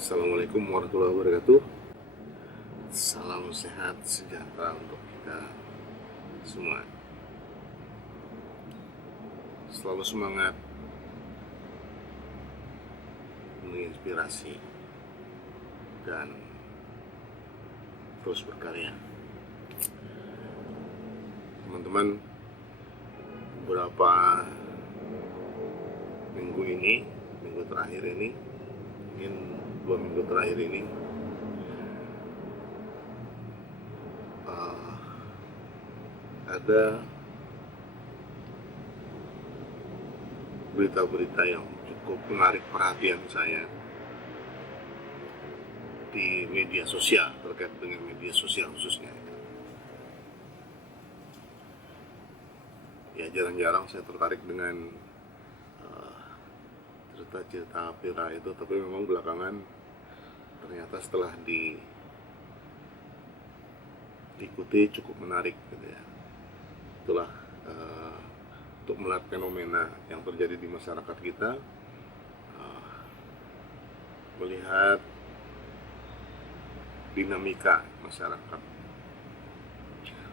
Assalamualaikum warahmatullahi wabarakatuh. Salam sehat sejahtera untuk kita semua. Selalu semangat, menginspirasi, dan terus berkarya. Teman-teman, beberapa minggu terakhir ini, mungkin 2 minggu terakhir ini, ada berita-berita yang cukup menarik perhatian saya di media sosial, terkait dengan media sosial khususnya. Ya, jarang-jarang saya tertarik dengan cerita-cerita viral itu, tapi memang belakangan ternyata setelah diikuti cukup menarik gitu ya. Itulah untuk melihat fenomena yang terjadi di masyarakat kita, melihat dinamika masyarakat.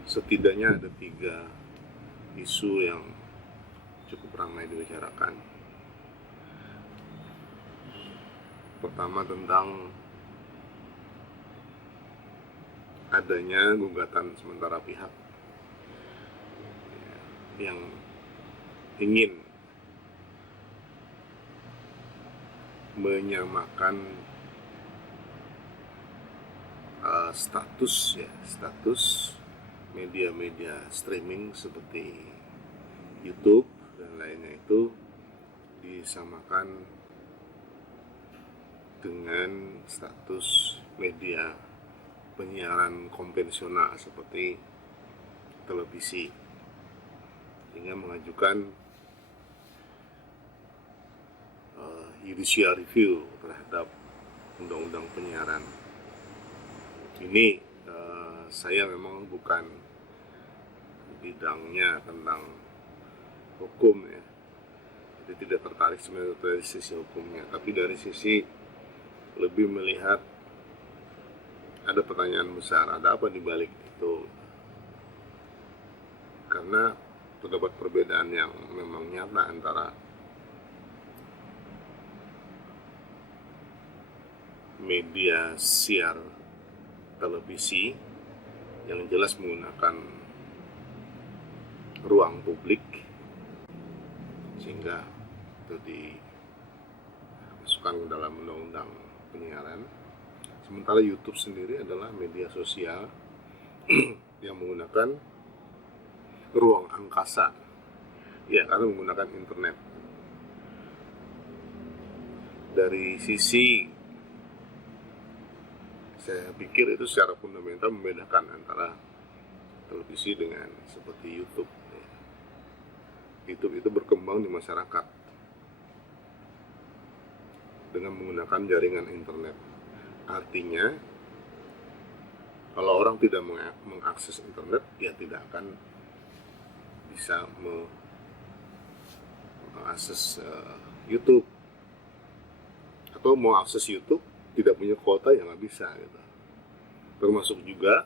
Setidaknya ada 3 isu yang cukup ramai dibicarakan. Pertama, tentang adanya gugatan sementara pihak yang ingin menyamakan status media-media streaming seperti YouTube dan lainnya itu disamakan dengan status media penyiaran konvensional seperti televisi, sehingga mengajukan judicial review terhadap undang-undang penyiaran. Ini saya memang bukan bidangnya tentang hukum ya, jadi tidak tertarik sebenarnya dari sisi hukumnya, tapi dari sisi lebih melihat ada pertanyaan besar, ada apa di balik itu? Karena terdapat perbedaan yang memang nyata antara media siar televisi yang jelas menggunakan ruang publik sehingga itu dimasukkan ke dalam undang-undang penyiaran. Sementara YouTube sendiri adalah media sosial yang menggunakan ruang angkasa, ya, karena menggunakan internet. Dari sisi, saya pikir itu secara fundamental membedakan antara televisi dengan seperti YouTube. YouTube itu berkembang di masyarakat dengan menggunakan jaringan internet. Artinya, kalau orang tidak mengakses internet, ya tidak akan bisa mengakses YouTube. Atau mau akses YouTube, tidak punya kuota, ya nggak bisa gitu. Termasuk juga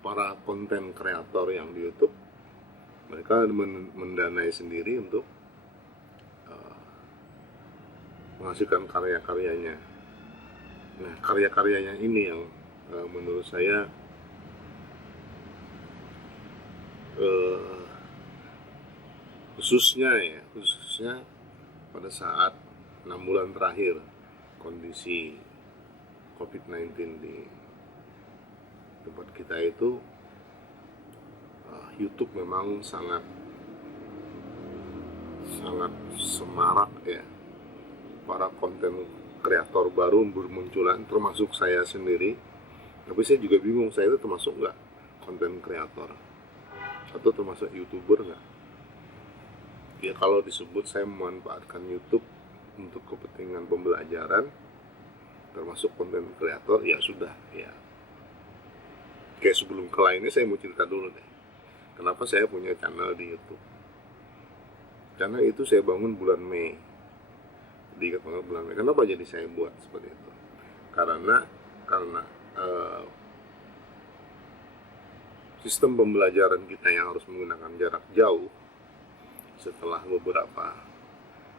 para konten kreator yang di YouTube, mereka mendanai sendiri untuk menghasilkan karya-karyanya. Nah, karya-karyanya ini yang menurut saya khususnya pada saat 6 bulan terakhir kondisi COVID-19 di tempat kita itu, YouTube memang sangat semarak ya. Para konten kreator baru bermunculan, termasuk saya sendiri. Tapi saya juga bingung, saya itu termasuk nggak konten kreator atau termasuk YouTuber nggak? Ya, kalau disebut saya memanfaatkan YouTube untuk kepentingan pembelajaran, termasuk konten kreator, ya sudah ya. Kayak sebelum ke lainnya, saya mau cerita dulu deh, kenapa saya punya channel di YouTube. Channel itu saya bangun bulan Mei diikat dengan bulan Mei. Kenapa jadi saya buat seperti itu? Karena sistem pembelajaran kita yang harus menggunakan jarak jauh, setelah beberapa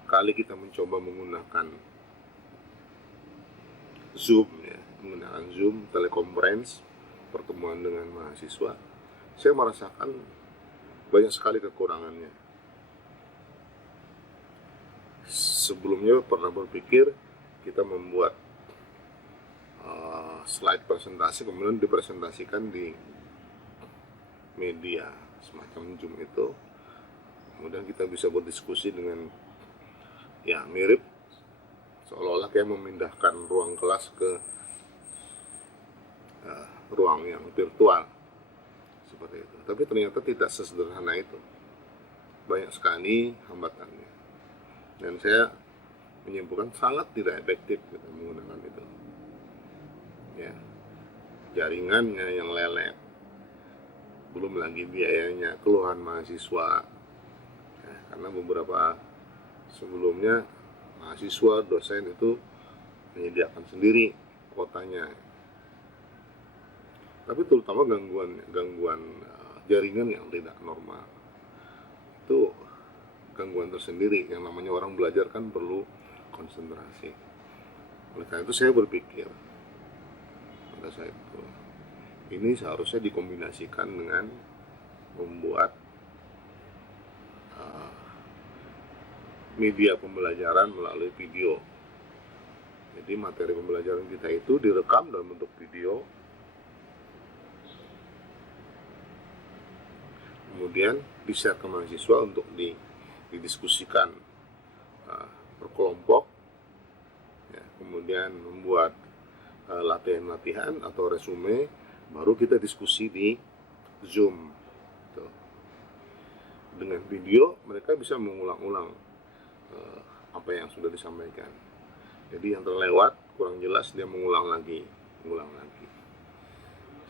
kali kita mencoba menggunakan Zoom, menggunakan Zoom, telekonferensi, pertemuan dengan mahasiswa, saya merasakan banyak sekali kekurangannya. Sebelumnya pernah berpikir kita membuat slide presentasi, kemudian dipresentasikan di media semacam Zoom itu, kemudian kita bisa berdiskusi dengan mirip seolah-olah kayak memindahkan ruang kelas ke ruang yang virtual seperti itu. Tapi ternyata tidak sesederhana itu, banyak sekali hambatannya, dan saya menyimpulkan sangat tidak efektif kita menggunakan itu. Jaringannya yang lelet, belum lagi biayanya, keluhan mahasiswa, karena beberapa sebelumnya mahasiswa, dosen itu menyediakan sendiri kuotanya, tapi terutama gangguan jaringan yang tidak normal, itu gangguan tersendiri. Yang namanya orang belajar kan perlu konsentrasi. Oleh karena itu saya berpikir pada saat itu, ini seharusnya dikombinasikan dengan membuat media pembelajaran melalui video. Jadi materi pembelajaran kita itu direkam dalam bentuk video, kemudian di-share ke mahasiswa untuk didiskusikan berkelompok, kemudian membuat latihan-latihan atau resume, baru kita diskusi di Zoom. Dengan video mereka bisa mengulang-ulang apa yang sudah disampaikan. Jadi yang terlewat kurang jelas dia mengulang lagi.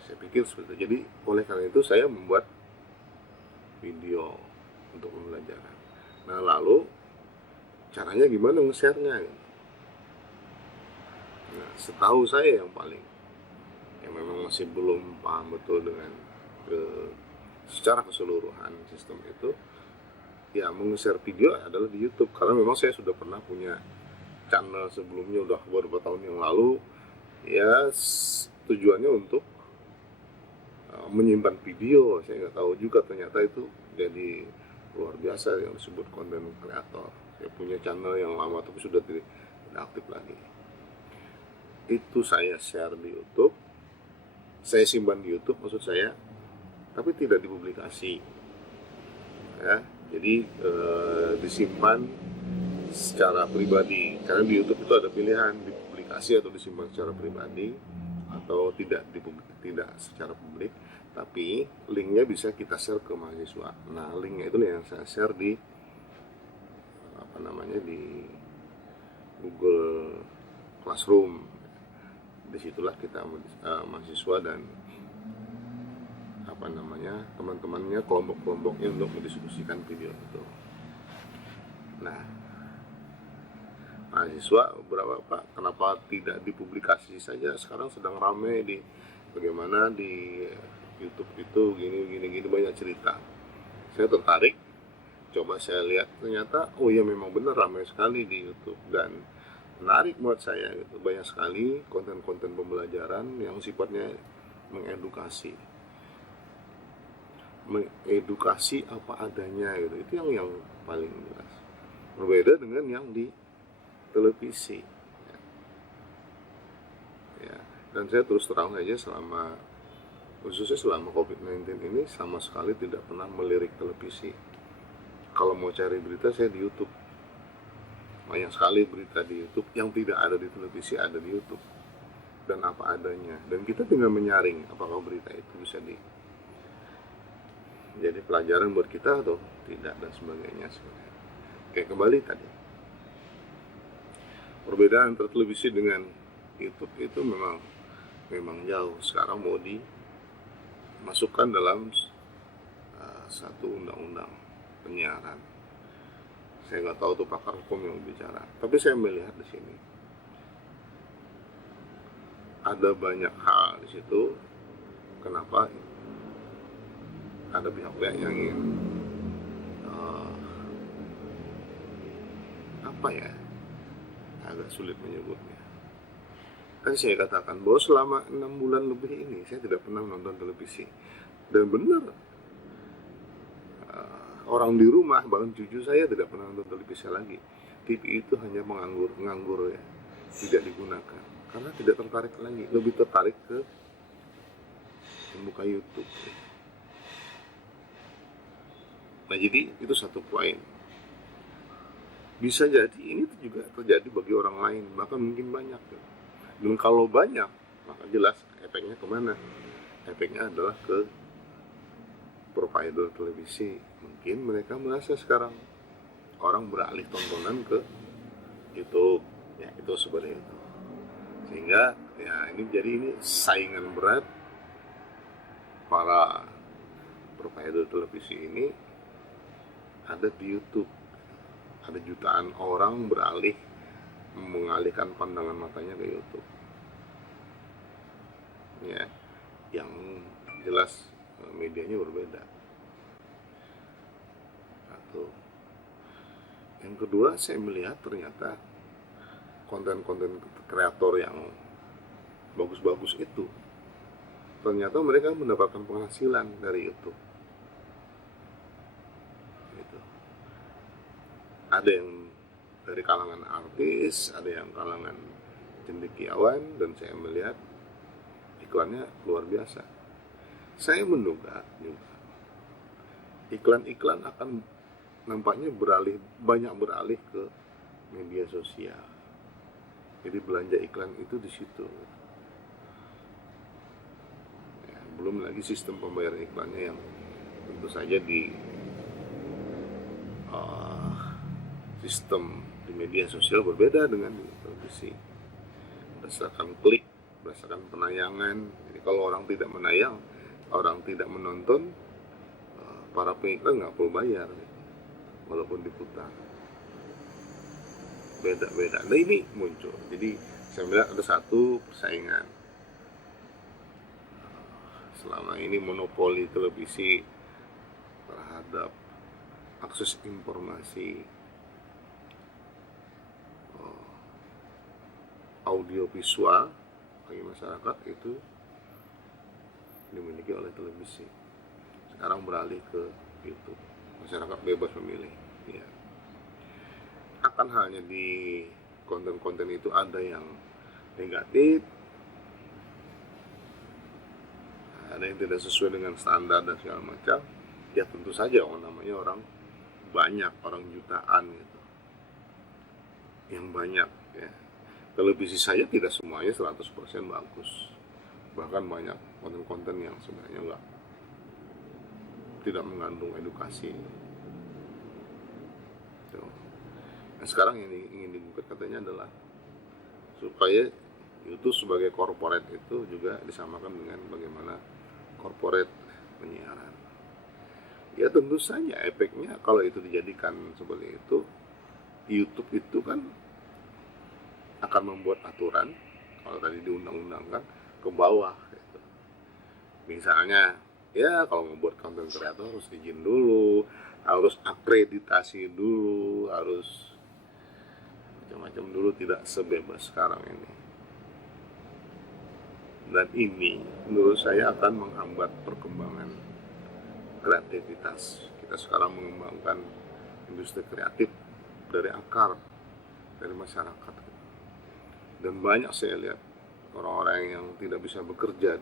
Saya pikir seperti itu. Jadi oleh karena itu saya membuat video untuk pembelajaran. Nah, lalu caranya gimana nge-share-nya? Nah, setahu saya yang memang masih belum paham betul dengan secara keseluruhan sistem itu, meng-share video adalah di YouTube. Karena memang saya sudah pernah punya channel sebelumnya, udah beberapa tahun yang lalu, tujuannya untuk menyimpan video. Saya nggak tahu juga ternyata itu jadi luar biasa yang disebut konten kreator. Saya punya channel yang lama tapi sudah tidak aktif lagi. Itu saya share di YouTube, saya simpan di YouTube maksud saya, tapi tidak dipublikasi. Jadi disimpan secara pribadi, karena di YouTube itu ada pilihan dipublikasi atau disimpan secara pribadi atau tidak secara publik, tapi linknya bisa kita share ke mahasiswa. Nah, linknya itu yang saya share di di Google Classroom. Disitulah kita mahasiswa dan teman-temannya, kelompok-kelompoknya untuk mendiskusikan video itu. Nah, mahasiswa kenapa tidak dipublikasi saja? Sekarang sedang ramai di bagaimana di YouTube itu gini banyak cerita. Saya tertarik, coba saya lihat, ternyata memang benar ramai sekali di YouTube dan menarik buat saya gitu. Banyak sekali konten-konten pembelajaran yang sifatnya mengedukasi apa adanya gitu. Itu yang paling jelas. Berbeda dengan yang di televisi. Dan saya terus terang aja khususnya selama COVID-19 ini sama sekali tidak pernah melirik televisi. Kalau mau cari berita saya di YouTube. Banyak sekali berita di YouTube yang tidak ada di televisi, ada di YouTube dan apa adanya, dan kita tinggal menyaring apakah berita itu bisa jadi pelajaran buat kita atau tidak dan sebagainya. Oke, kembali tadi, perbedaan antara televisi dengan YouTube itu memang jauh. Sekarang mau dimasukkan dalam satu undang-undang penyiaran. Saya nggak tahu tuh pakar hukum yang bicara. Tapi saya melihat di sini ada banyak hal di situ. Kenapa ada pihak-pihak yang ingin apa ya? Agak sulit menyebutnya. Kan saya katakan bahwa selama 6 bulan lebih ini saya tidak pernah menonton televisi. Dan benar, orang di rumah, bahkan cucu saya tidak pernah nonton televisi lagi. TV itu hanya menganggur ya, tidak digunakan. Karena tidak tertarik lagi, lebih tertarik ke membuka YouTube. Nah jadi itu satu poin. Bisa jadi ini juga terjadi bagi orang lain, bahkan mungkin banyak. Dan kalau banyak, maka jelas efeknya kemana? Efeknya adalah ke provider televisi. Mungkin mereka merasa sekarang orang beralih tontonan ke YouTube, ya itu seperti itu. Sehingga ya ini saingan berat para provider televisi ini ada di YouTube. Ada jutaan orang beralih mengalihkan pandangan matanya ke YouTube. Ya, yang jelas medianya berbeda. Satu. Yang kedua, saya melihat ternyata konten-konten kreator yang bagus-bagus itu ternyata mereka mendapatkan penghasilan dari YouTube. Gitu. Ada yang dari kalangan artis, ada yang kalangan cendekiawan, dan saya melihat iklannya luar biasa. Saya menduga juga iklan-iklan akan nampaknya banyak beralih ke media sosial. Jadi belanja iklan itu di situ. Ya, belum lagi sistem pembayaran iklannya yang tentu saja di sistem di media sosial berbeda dengan di televisi. Berdasarkan klik, berdasarkan penayangan. Jadi kalau orang tidak menayang, orang tidak menonton, para pengiklan nggak perlu bayar, walaupun diputar. Beda-beda. Nah ini muncul. Jadi saya melihat ada satu persaingan. Selama ini monopoli televisi terhadap akses informasi audiovisual bagi masyarakat itu dimiliki oleh televisi. Sekarang beralih ke YouTube. Masyarakat bebas memilih. Ya. Akan halnya di konten-konten itu ada yang negatif, ada yang tidak sesuai dengan standar dan segala macam. Ya tentu saja namanya orang banyak, orang jutaan gitu. Yang banyak ya. Televisi saya tidak semuanya 100% bagus. Bahkan banyak konten-konten yang sebenarnya tidak mengandung edukasi. Nah, sekarang yang ingin digugat katanya adalah supaya YouTube sebagai corporate itu juga disamakan dengan bagaimana corporate penyiaran. Ya tentu saja efeknya kalau itu dijadikan seperti itu, YouTube itu kan akan membuat aturan, kalau tadi diundang-undangkan, ke bawah gitu. Misalnya ya kalau membuat konten kreator harus izin dulu, harus akreditasi dulu, harus macam-macam dulu, tidak sebebas sekarang ini. Dan ini menurut saya akan menghambat perkembangan kreativitas. Kita sekarang mengembangkan industri kreatif dari akar, dari masyarakat. Dan banyak saya lihat orang-orang yang tidak bisa bekerja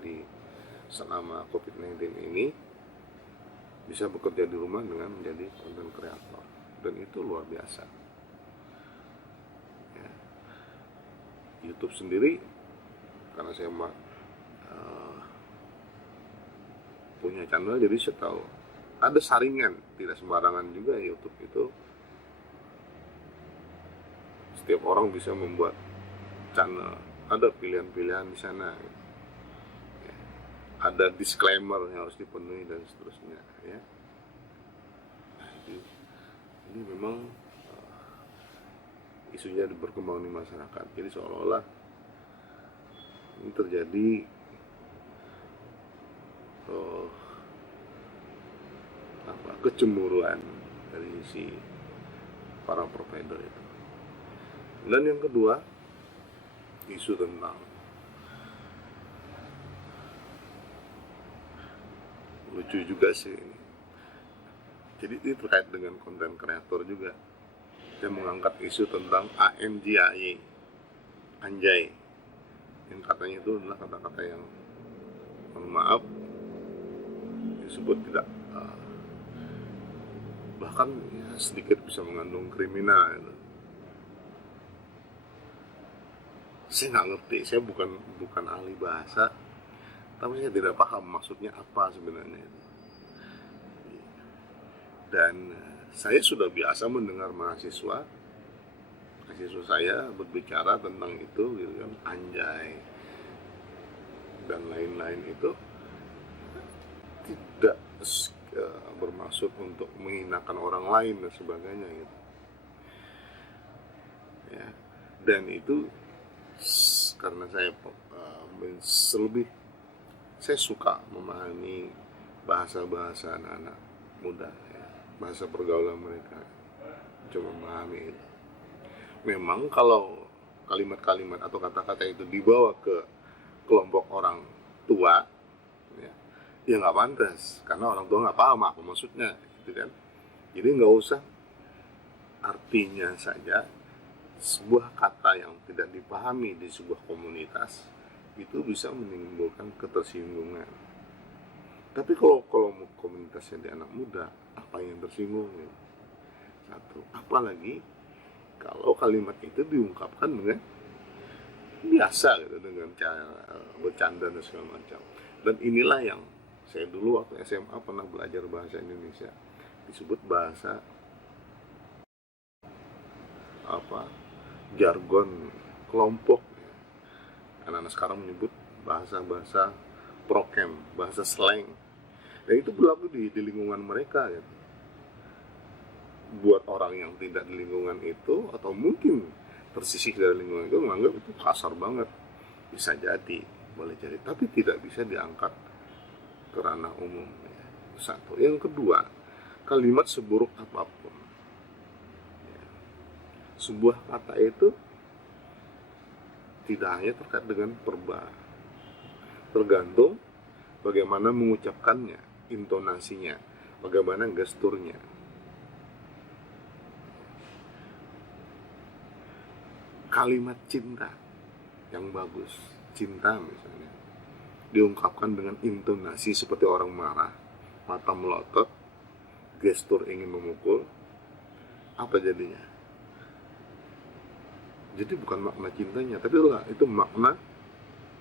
selama COVID-19 ini bisa bekerja di rumah dengan menjadi konten kreator, dan itu luar biasa. Ya. YouTube sendiri, karena saya punya channel, jadi saya tahu ada saringan, tidak sembarangan juga YouTube itu. Setiap orang bisa membuat channel, ada pilihan-pilihan di sana. Ya. Ada disclaimer yang harus dipenuhi dan seterusnya. Ya. Nah, ini memang isunya berkembang di masyarakat. Jadi seolah-olah ini terjadi kecemburuan dari si para provider itu. Dan yang kedua, isu tentang lucu juga sih ini. Jadi ini terkait dengan konten kreator juga. Dia mengangkat isu tentang ANJAY, anjay, yang katanya itu adalah kata-kata yang, mohon maaf, disebut tidak bahkan ya, sedikit bisa mengandung kriminal gitu. Saya nggak ngerti, saya bukan ahli bahasa, tapi saya tidak paham maksudnya apa sebenarnya itu. Dan saya sudah biasa mendengar mahasiswa saya berbicara tentang itu gitu kan, anjay dan lain-lain, itu tidak bermaksud untuk menghinakan orang lain dan sebagainya gitu. Ya, dan itu karena saya saya suka memahami bahasa-bahasa anak-anak muda, ya, bahasa pergaulan mereka, coba memahami itu. Memang kalau kalimat-kalimat atau kata-kata itu dibawa ke kelompok orang tua, ya nggak pantas, karena orang tua nggak paham apa maksudnya, gitu kan. Jadi nggak usah, artinya saja sebuah kata yang tidak dipahami di sebuah komunitas itu bisa menimbulkan ketersinggungan. Tapi kalau komunitasnya di anak muda, apa yang tersinggung? Ya? Satu, apalagi kalau kalimat itu diungkapkan dengan biasa gitu, dengan cara bercanda dan segala macam. Dan inilah yang saya dulu waktu SMA pernah belajar bahasa Indonesia, disebut bahasa jargon kelompok. Anak-anak sekarang menyebut bahasa-bahasa prokem, bahasa slang. Dan itu berlaku di lingkungan mereka gitu. Buat orang yang tidak di lingkungan itu, atau mungkin tersisih dari lingkungan itu, menganggap itu kasar banget. Bisa jadi, boleh jadi, tapi tidak bisa diangkat ke ranah umum. Satu. Yang kedua, kalimat seburuk apapun, sebuah kata itu tidak hanya terkait dengan verba, tergantung bagaimana mengucapkannya, intonasinya, bagaimana gesturnya. Kalimat cinta yang bagus, cinta misalnya, diungkapkan dengan intonasi seperti orang marah, mata melotot, gestur ingin memukul, apa jadinya? Jadi bukan makna cintanya, tapi itu makna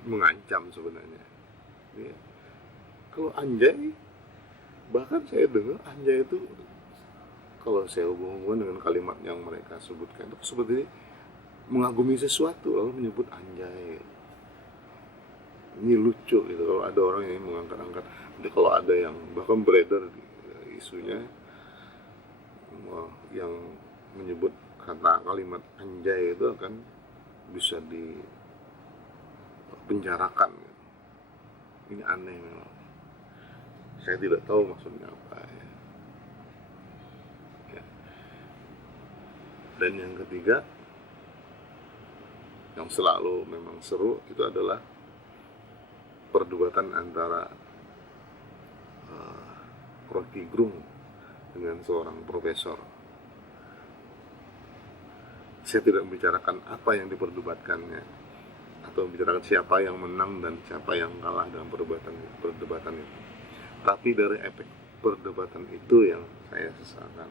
mengancam sebenarnya. Ya. Kalau anjay, bahkan saya dengar anjay itu, kalau saya hubung-hubungkan dengan kalimat yang mereka sebutkan, itu seperti mengagumi sesuatu lalu menyebut anjay. Ini lucu gitu kalau ada orang yang mengangkat-angkat. Nanti kalau ada yang bahkan beredar isunya yang menyebut kata kalimat anjay itu akan bisa dipenjarakan. Ini aneh memang. Saya tidak tahu maksudnya apa ya. Dan yang ketiga, yang selalu memang seru itu adalah perdebatan antara Rocky Gerung dengan seorang profesor. Saya tidak membicarakan apa yang diperdebatkannya, atau membicarakan siapa yang menang dan siapa yang kalah dalam perdebatan itu. Tapi dari efek perdebatan itu yang saya sesalkan,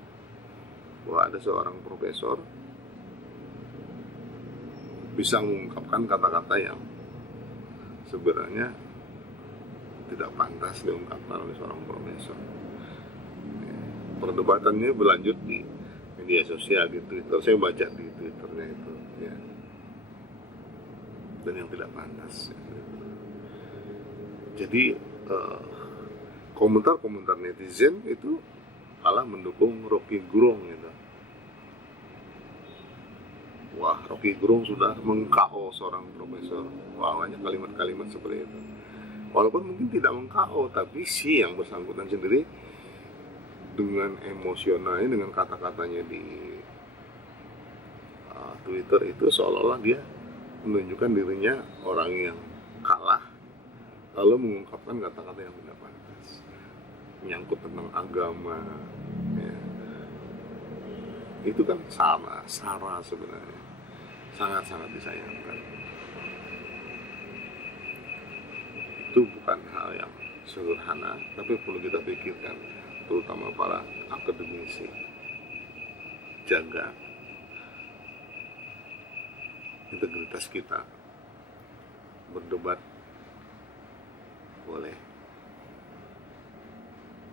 bahwa ada seorang profesor bisa mengungkapkan kata-kata yang sebenarnya tidak pantas diungkapkan oleh seorang profesor. Perdebatannya berlanjut di media sosial, di Twitter. Saya baca di Twitternya itu, ya. Dan yang tidak pantas. Jadi komentar-komentar netizen itu malah mendukung Rocky Gerung gitu. wah, Rocky Gerung sudah meng-KO seorang profesor. Wah, banyak kalimat-kalimat seperti itu. Walaupun mungkin tidak meng-KO, tapi si yang bersangkutan sendiri dengan emosionalnya, dengan kata-katanya di Twitter itu seolah-olah dia menunjukkan dirinya orang yang kalah, lalu mengungkapkan kata-kata yang tidak pantas, menyangkut tentang agama, ya. Itu kan sara sebenarnya, sangat-sangat disayangkan. Itu bukan hal yang sederhana, tapi perlu kita pikirkan, terutama para akademisi. Jaga integritas kita. Berdebat boleh,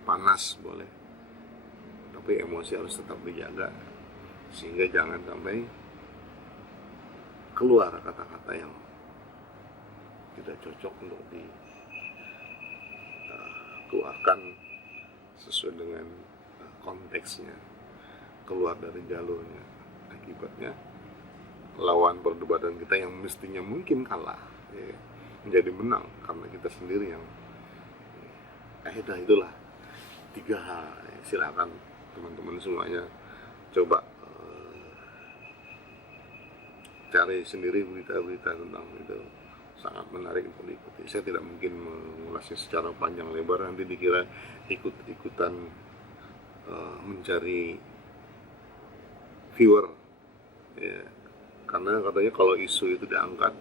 panas boleh, tapi emosi harus tetap dijaga, sehingga jangan sampai keluar kata-kata yang tidak cocok untuk dikeluarkan sesuai dengan konteksnya, keluar dari jalurnya. Akibatnya lawan perdebatan kita yang mestinya mungkin kalah, ya, menjadi menang karena kita sendiri yang itulah 3 hal. Silakan teman-teman semuanya coba cari sendiri berita-berita tentang itu, sangat menarik untuk diikuti. Saya tidak mungkin mengulasnya secara panjang lebar, nanti dikira ikut-ikutan mencari viewer, ya. Karena katanya kalau isu itu diangkat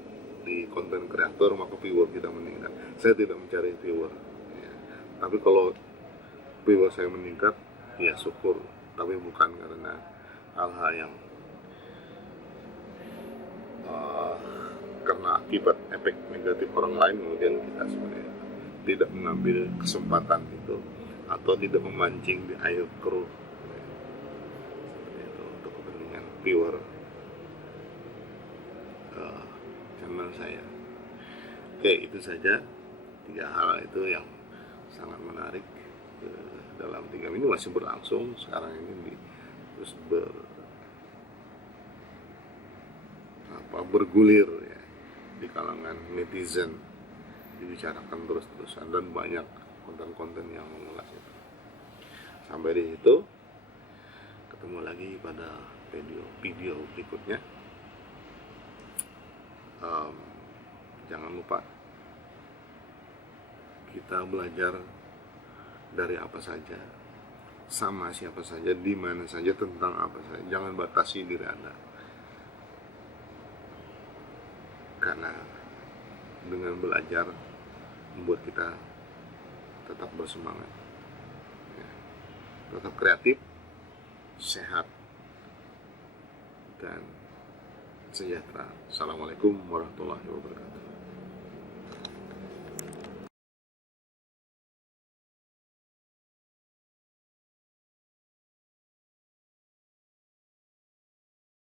di konten kreator maka viewer kita meningkat. Saya tidak mencari viewer, ya. Tapi kalau viewer saya meningkat, ya syukur. Tapi bukan karena hal-hal yang karena akibat efek negatif orang lain kemudian kita sebenarnya tidak mengambil kesempatan itu atau tidak memancing di air keruh, ya. Itu untuk kepentingan viewer channel saya. Oke, itu saja 3 hal itu yang sangat menarik dalam 3 minggu masih berlangsung sekarang ini terus bergulir, ya, di kalangan netizen, dibicarakan terus-terusan dan banyak konten-konten yang mengulas itu. Sampai di situ, ketemu lagi pada video berikutnya. Jangan lupa kita belajar dari apa saja, sama siapa saja, di mana saja, tentang apa saja. Jangan batasi diri Anda, karena dengan belajar membuat kita tetap bersemangat, ya, tetap kreatif, sehat, dan sejahtera. Assalamualaikum warahmatullahi wabarakatuh.